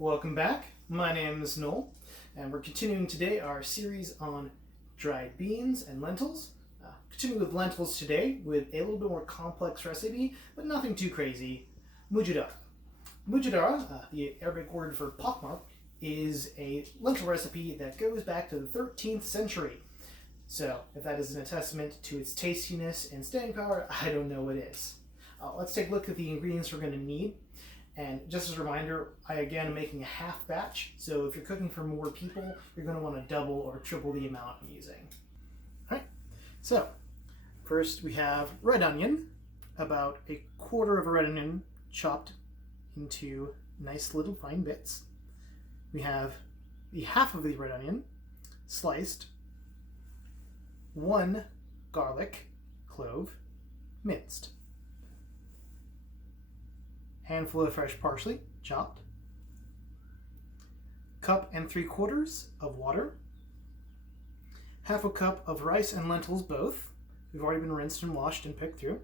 Welcome back. My name is Noel, and we're continuing today our series on dried beans and lentils. Continuing with lentils today with a little bit more complex recipe, but nothing too crazy. Mujaddara. Mujaddara, the Arabic word for pockmark, is a lentil recipe that goes back to the 13th century. So, if that isn't a testament to its tastiness and staying power, I don't know what is. Let's take a look at the ingredients we're going to need. And just as a reminder, I again am making a half batch, so if you're cooking for more people, you're going to want to double or triple the amount I'm using. Alright, so first we have red onion, about a quarter of a red onion chopped into nice little fine bits. We have the half of the red onion sliced, one garlic clove minced, handful of fresh parsley chopped, cup and 3/4 of water, half a cup of rice and lentils both. We've already been rinsed and washed and picked through,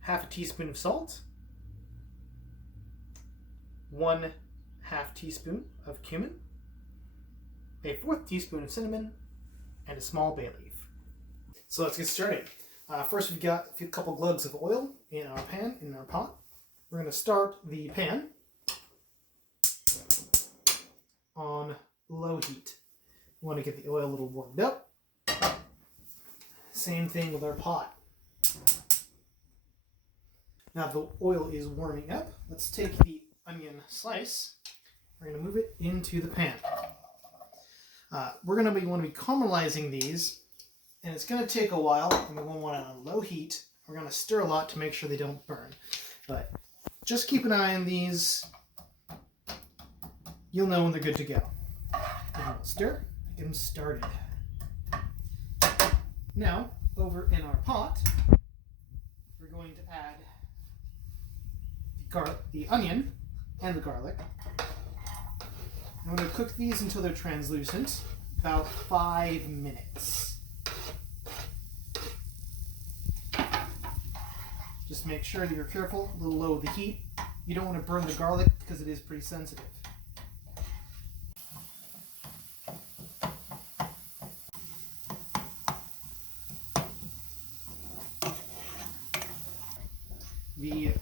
half a teaspoon of salt, 1/2 teaspoon of cumin, a 1/4 teaspoon of cinnamon, and a small bay leaf. So let's get started. First, we've got a couple glugs of oil in our pan, in our pot. We're going to start the pan on low heat. We want to get the oil a little warmed up. Same thing with our pot. Now the oil is warming up. Let's take the onion slice. We're going to move it into the pan. We're going to want to be caramelizing these. And it's going to take a while, and we want it on low heat. We're going to stir a lot to make sure they don't burn. But just keep an eye on these. You'll know when they're good to go. Give them a stir, get them started. Now, over in our pot, we're going to add the onion and the garlic. And we're going to cook these until they're translucent, about 5 minutes. Just make sure that you're careful, a little low with the heat. You don't want to burn the garlic because it is pretty sensitive. The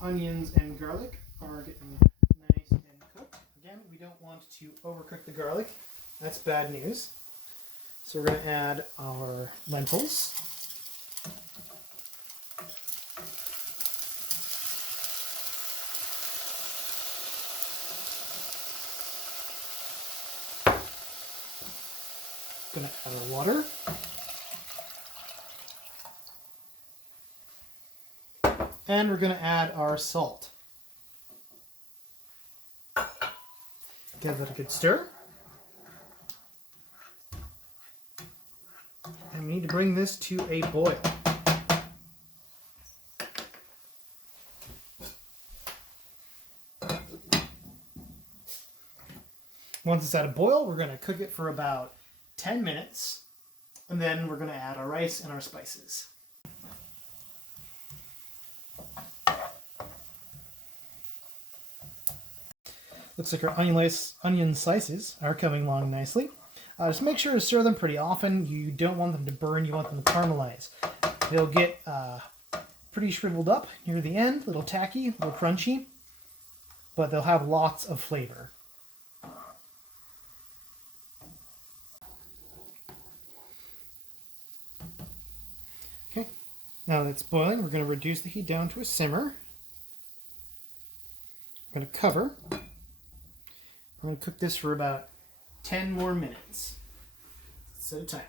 onions and garlic are getting nice and cooked. Again, we don't want to overcook the garlic. That's bad news. So we're going to add our lentils. Going to add our water. And we're going to add our salt. Give it a good stir. And we need to bring this to a boil. Once it's at a boil, we're going to cook it for about 10 minutes, and then we're going to add our rice and our spices. Looks like our onion slices are coming along nicely. Just make sure to stir them pretty often. You don't want them to burn, you want them to caramelize. They'll get pretty shriveled up near the end, a little tacky, a little crunchy, but they'll have lots of flavor. Okay, now that it's boiling, we're going to reduce the heat down to a simmer. We're going to cover. We're going to cook this for about 10 more minutes. Set a timer.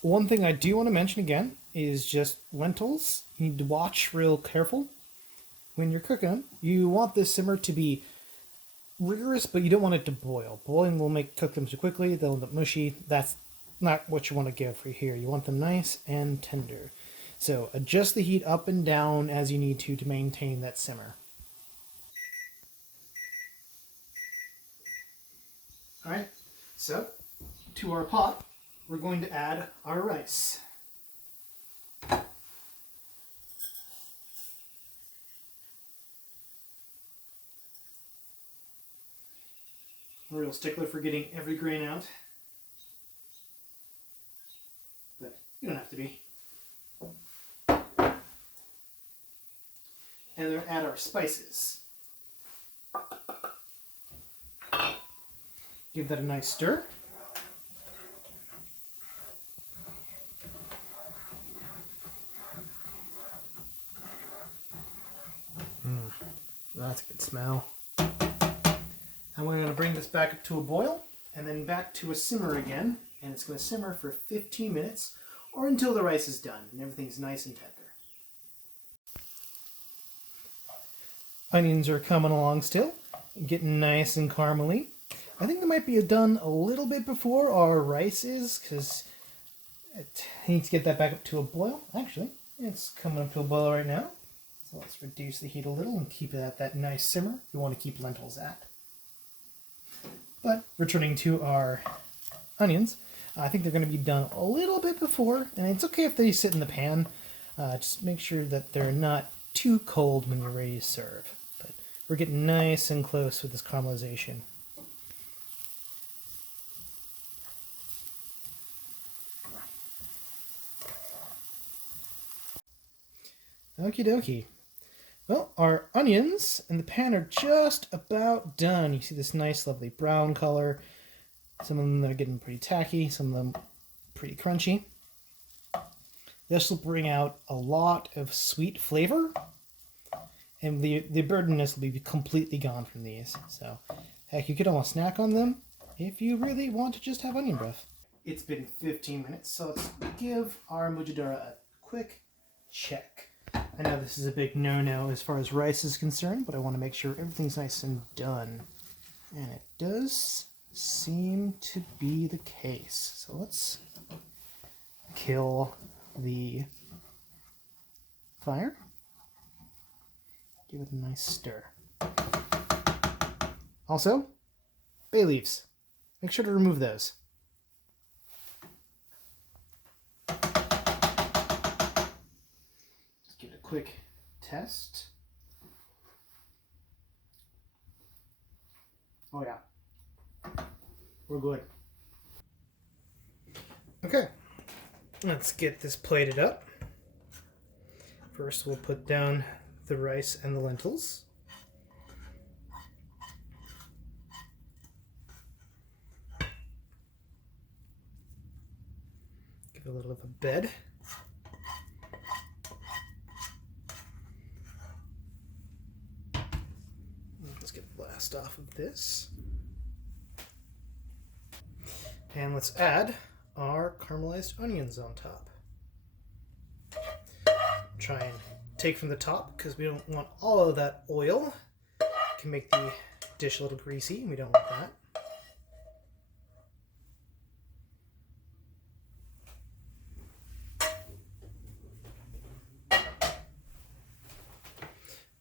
One thing I do want to mention again is just lentils. You need to watch real careful when you're cooking them. You want this simmer to be rigorous, but you don't want it to boil. Boiling will cook them too quickly. They'll end up mushy. That's not what you want to give for here. You want them nice and tender. So adjust the heat up and down as you need to maintain that simmer. All right, so to our pot, we're going to add our rice. I'm a real stickler for getting every grain out, but you don't have to be. And then add our spices. Give that a nice stir. That's a good smell. And we're going to bring this back up to a boil and then back to a simmer again. And it's going to simmer for 15 minutes or until the rice is done and everything's nice and tender. Onions are coming along still, getting nice and caramely. I think they might be done a little bit before our rice is, because it needs to get that back up to a boil. Actually, it's coming up to a boil right now. So let's reduce the heat a little and keep it at that nice simmer we want to keep lentils at. But returning to our onions, I think they're going to be done a little bit before, and it's okay if they sit in the pan. Just make sure that they're not too cold when you're ready to serve. But we're getting nice and close with this caramelization. Okie dokie. Well, our onions in the pan are just about done. You see this nice, lovely brown color. Some of them are getting pretty tacky, some of them pretty crunchy. This will bring out a lot of sweet flavor, and the burdenness will be completely gone from these. So, heck, you could almost snack on them if you really want to just have onion breath. It's been 15 minutes, so let's give our Mujaddara a quick check. I know this is a big no-no as far as rice is concerned, but I want to make sure everything's nice and done. And it does seem to be the case. So let's kill the fire. Give it a nice stir. Also, bay leaves. Make sure to remove those. Quick test. Oh yeah, we're good. Okay, let's get this plated up. First we'll put down the rice and the lentils. Give it a little of a bed. Blast off of this. And let's add our caramelized onions on top. Try and take from the top because we don't want all of that oil. It can make the dish a little greasy and we don't want that.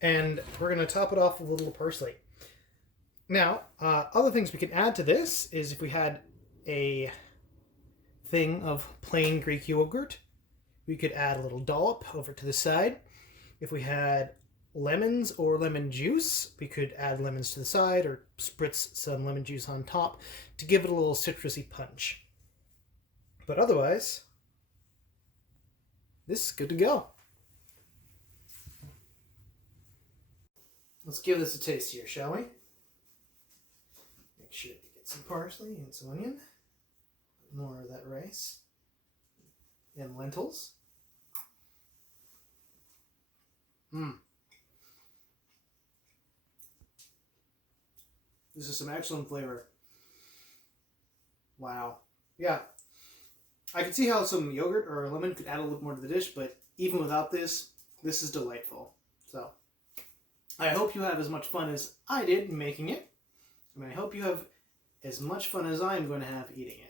And we're going to top it off with a little parsley. Now, other things we can add to this is if we had a thing of plain Greek yogurt, we could add a little dollop over to the side. If we had lemons or lemon juice, we could add lemons to the side or spritz some lemon juice on top to give it a little citrusy punch. But otherwise, this is good to go. Let's give this a taste here, shall we? Make sure to get some parsley and some onion, more of that rice, and lentils. This is some excellent flavor. Wow. Yeah. I can see how some yogurt or lemon could add a little more to the dish, but even without this, this is delightful. So, I hope you have as much fun as I did making it. I hope you have as much fun as I'm going to have eating it.